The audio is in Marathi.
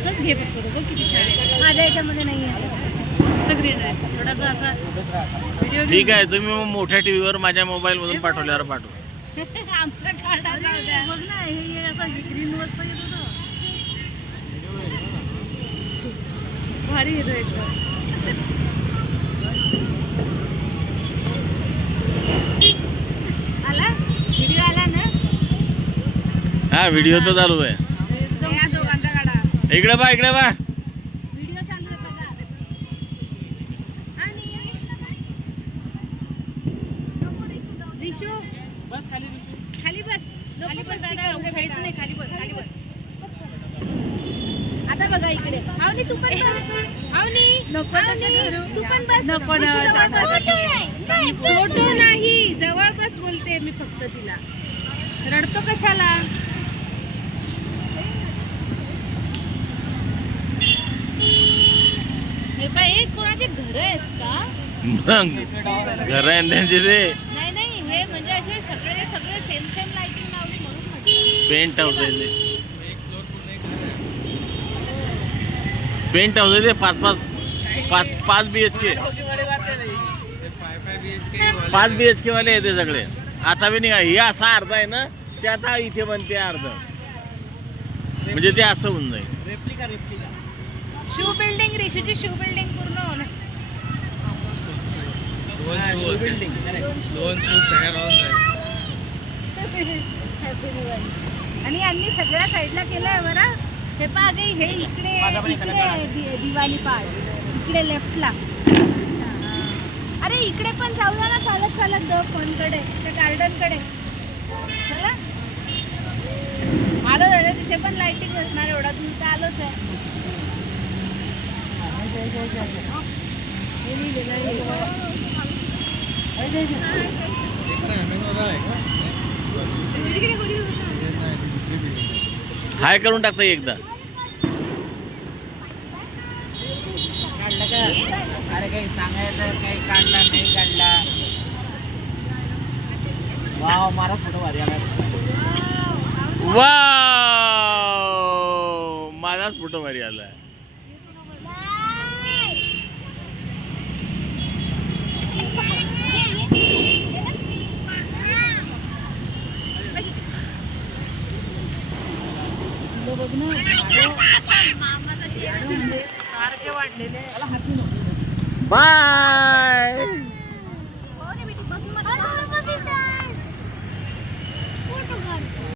असंच घे फक्त बघ किती छान आहे. माझ्या याच्यामध्ये नाही आहे. मस्त ग्रीन आहे. थोडासा असा व्हिडिओ ठीक आहे, तुम्ही मग मोठ्या टीव्हीवर माझ्या मोबाईल मधून पाठवल्यावर पाठवा. आमच्या काढा जाऊ द्या. बघ ना, हे असं ग्रीन मस्त येतो ना. भारी येतो एकदम. आला व्हिडिओ आला ना. हा व्हिडिओ तर चालू आहे. या दोघांचा काढा. इकडे बा, इकडे बा. व्हिडिओ चालू आहे बघा. आणि नको रिशू बस खाली बस. खाली बस. खाली नको बस. बस. नाही, खायचं नाही. खाली बस. खाली बस. आता बघा इकडे. आवनी तू पण बस. आवनी नको आवनी तू पण बस. नको ना, रिशू जवळ जागा बस. फोटो नाही, जवळ बस बोलते मी फक्त तिला. रडतो कशाला? हे बाई कोणाचे घर आहेत का? मग घर आहे ना त्यांचे ते. नाही नाही, हे म्हणजे असे सगळे सगळे सेम सेम लाइटिंग लावली म्हणून म्हटलं. पेंट हाऊस आहे ते. पेंट हाऊस आहे ते. 5 BHK. 5 BHK वाले आहे ते सगळे. आता बी नाही, हे असा अर्ध आहे ना, ते आता इथे बनते अर्ध, म्हणजे ते असं होऊन जाईल. शिव बिल्डिंग, रिशूची शिव बिल्डिंग पूर्ण होणार. Happy दिवाळी. आणि यांनी सगळ्या साईडला केलंय बरं. हे पहा गे, हे इकडे इकडे दिवाळी पाड, इकडे लेफ्टला. अरे इकडे पण जाऊया ना चालत चालत द फोनकडे, त्या गार्डन कडे. चला आलो झालं, तिथे पण लाइटिंग असणार. एवढा दूर तर आलोच आहे. हाय करून टाकता एकदा. काढला का? अरे काही सांगायचं, काही काढला नाही काढला. वाव, मारा फोटो भारी आला. वाव, माझाच फोटो भारी आलाय. बघ ना, सारखे वाढलेले. बाय.